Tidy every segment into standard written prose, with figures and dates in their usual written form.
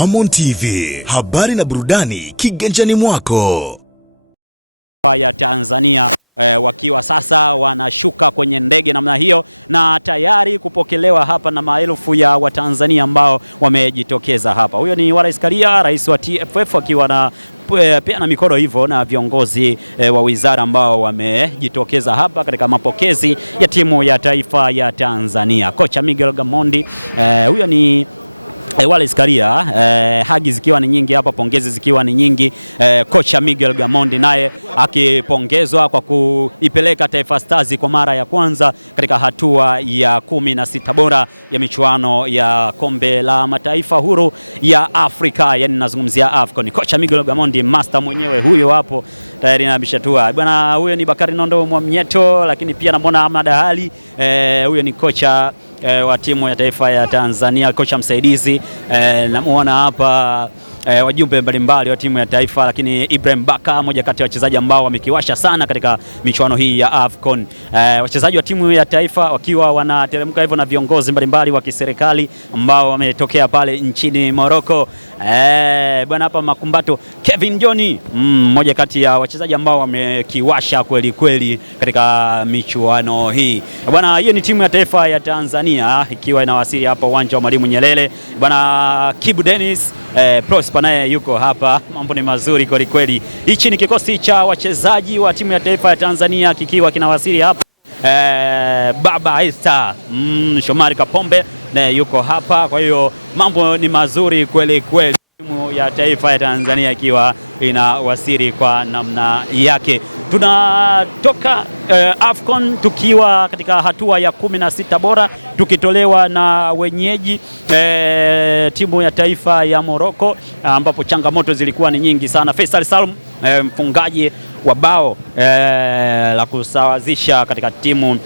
Ramon TV, habari na burudani kiganjani mwako. Ya Tanzania wakiwa sasa wanashuka kwenye ndege namna hiyo na tayari kupokelewa hapa na maelfu ya Watanzania ambao wamejitokeza hapa. Huyo ni Wallace Karia, rais wa TFF, akiwa na pia na mikono hivyo na viongozi wa wizara ambao wamejitokeza hapa katika mapokezi ya timu ya taifa ya Tanzania. Kocha Miguel Gamondi, huyo ni Wallace Karia, hagi zikiwa ni nyingi hapa, pongezi zikiwa ni nyingi. Kocha Miguel Gamondi naye akipongezwa kwa kuipeleka Taifa Stars kwa mara ya kwanza katika hatua ya 16 bora ya michuano ya kombe la mataifa huru ya Afrika, yani nazungumzia AFCON. Kocha Miguel Gamondi, master mwenyewe huyo hapo tayari anabishatua. Bwana, huyo ni Bakari Nondo Mwamnyeto, lakini pia namwona Ahmad Ali, huyo ni kocha wa timu ya taifa ya Tanzania, kocha msaidizi. Namuona hapa wajumbe mbalimbali wa timu ya taifa, lakini Ibrahim Baka, moja kati ya wachezaji ambao wamekiwasha sana katika michuano hii ya AFCON. Wachezaji wa timu ya taifa wakiwa wanateremka hivyo na viongozi mbalimbali wa kiserikali ambao wametokea pale nchini Morocco. Bwana, hapa makumbato Kevin Johnny, moja kati ya wachezaji ambao wamekiwasha kweli kweli katika michuano hii. Bwana, hiyo ni timu ya taifa ya Tanzania ikiwa inawasili hapa uwanja wa Mwalimu Nyerere. Bwana, Kibu Dennis Prosper naye yuko hapa, mambo ni mazuri kweli kweli. Hichi ni kikosi cha wachezaji wa timu ya taifa ya Tanzania kikiwa kinawasili hapa. Baba Esther, Shomari Kapombe naye yuko hapa, kwa hiyo mambo ni mazuri kweli kweli. Timu ya taifa ya Tanzania ikiwa inawasili kwa namna yake. Tunatoka AFCON tukiwa katika hatua ya 16 bora, tukitolewa na wenyeji timu ya taifa ya Morocco, ambapo changamoto zilikuwa ni nyingi sana. Faisal Salum, mfungaji wa bao la kusawazisha katika timu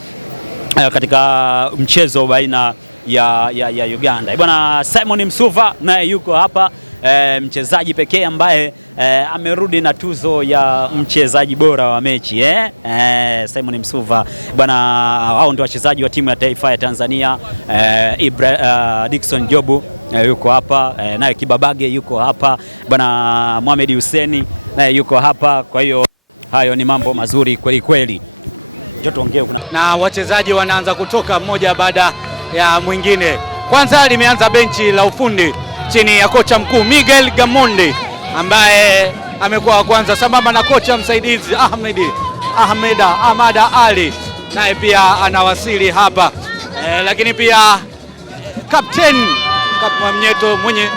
katika mchezo baina ya Uganda. Bwana, Simon Msuva naye yuko hapa, mchezaji pekee ambaye amerudi na tuzo ya mchezaji bora wa mechi. Simon Msuva bwana, hao ndio wachezaji wa timu ya taifa ya Tanzania. Dickson Jobu yuko hapa, naye Kibabage yuko hapa, bwana Mohamed Hussein naye yuko hapa. Kwa hiyo hayo ni mambo mazuri kweli kweli. Na wachezaji wanaanza kutoka mmoja baada ya mwingine. Kwanza limeanza benchi la ufundi chini ya kocha mkuu Miguel Gamondi ambaye amekuwa wa kwanza, sambamba na kocha msaidizi Ahmad Ali naye pia anawasili hapa. Lakini pia Kapteni Mwamnyeto mwenye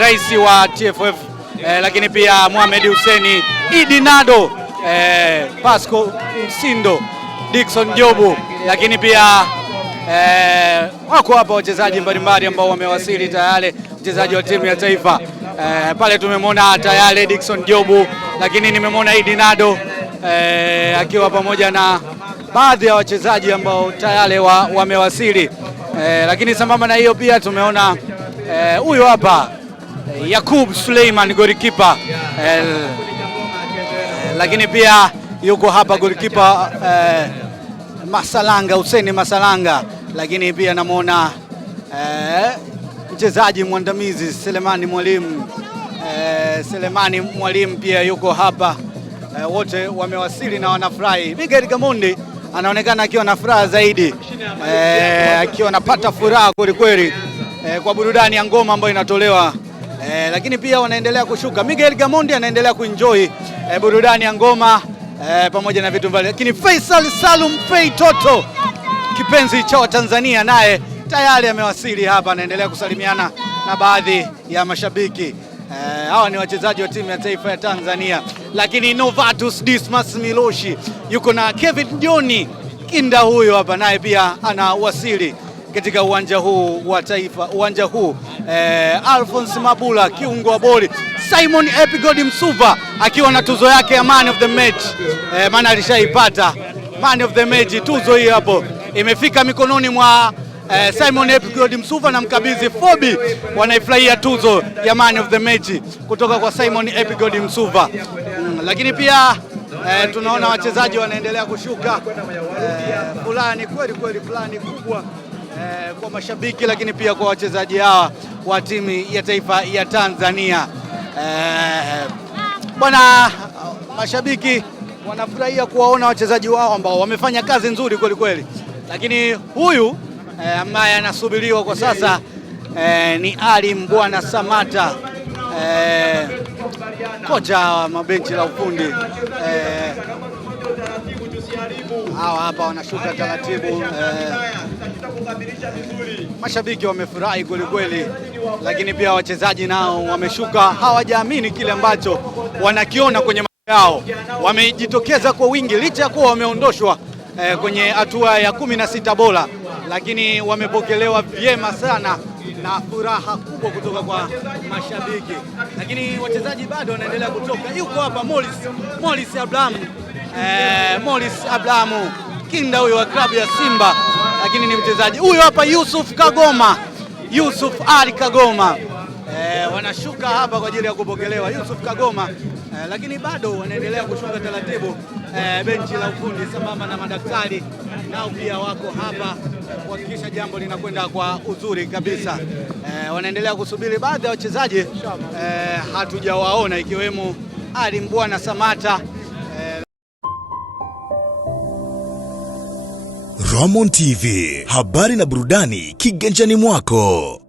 rais wa TFF, lakini pia Mohamed Hussein, Idi Nado, Pasco Msindo, Dickson Jobu, lakini pia wako hapa wachezaji mbalimbali ambao wamewasili tayari. Mchezaji wa timu ya taifa pale tumemwona tayari Dickson Jobu, lakini nimemwona Idi Nado akiwa pamoja na baadhi ya wachezaji ambao tayari wamewasili. Lakini sambamba na hiyo pia tumeona huyo hapa Yakub Suleiman, goalkeeper, lakini pia yuko hapa goalkeeper Masalanga, Hussein Masalanga, lakini pia namuona mchezaji mwandamizi Selemani Mwalimu pia yuko hapa. Wote wamewasili na wanafurahi. Miguel Gamondi anaonekana akiwa na furaha zaidi, akiwa anapata furaha kweli kweli kwa burudani ya ngoma ambayo inatolewa, lakini pia wanaendelea kushuka. Miguel Gamondi anaendelea kuenjoy burudani ya ngoma pamoja na vitu mbali, lakini Faisal Salum Fei Toto, kipenzi cha Watanzania, naye tayari amewasili hapa, anaendelea kusalimiana na baadhi ya mashabiki. Hawa ni wachezaji wa timu ya taifa ya Tanzania, lakini Novatus Dismas Miloshi yuko na Kevin Johnny Kinda, huyo hapa naye pia anawasili katika uwanja huu wa taifa. Uwanja huu Alphonse Mabula, kiungo wa boli, Simon Epigodi Msuva akiwa na tuzo yake ya man of the match, maana alishaipata man of the match. Tuzo hii hapo imefika mikononi mwa Simon Epigodi Msuva na mkabidhi Fobi, wanaifurahia tuzo ya man of the match kutoka kwa Simon Epigodi Msuva. Lakini pia tunaona wachezaji wanaendelea kushuka, fulani kweli kweli, fulani kubwa kwa mashabiki, lakini pia kwa wachezaji hawa wa timu ya taifa ya Tanzania. Bwana, mashabiki wanafurahia kuwaona wachezaji wao ambao wamefanya kazi nzuri kweli kweli, lakini huyu ambaye anasubiriwa kwa sasa ni Ali Mbwana Samata, kocha wa mabenchi la ufundi. Hawa hapa wanashuka taratibu. Mashabiki wamefurahi kweli kweli, lakini pia wachezaji nao wameshuka, hawajaamini kile ambacho wanakiona kwenye macho yao. Wamejitokeza kwa wingi licha ya kuwa wameondoshwa kwenye hatua ya 16 bora, lakini wamepokelewa vyema sana na furaha kubwa kutoka kwa mashabiki, lakini wachezaji bado wanaendelea kutoka. Yuko hapa Morris Abraham, Morris Abraham kinda huyo wa klabu ya Simba, lakini ni mchezaji huyo hapa. Yusuf Ali Kagoma wanashuka hapa kwa ajili ya kupokelewa Yusuf Kagoma, lakini bado wanaendelea kushuka taratibu. Benchi la ufundi sambamba na madaktari nao pia wako hapa kuhakikisha jambo linakwenda kwa uzuri kabisa. Wanaendelea kusubiri baadhi ya wachezaji hatujawaona, ikiwemo Ali Mbwana Samata. Ramon TV, habari na burudani kiganjani mwako.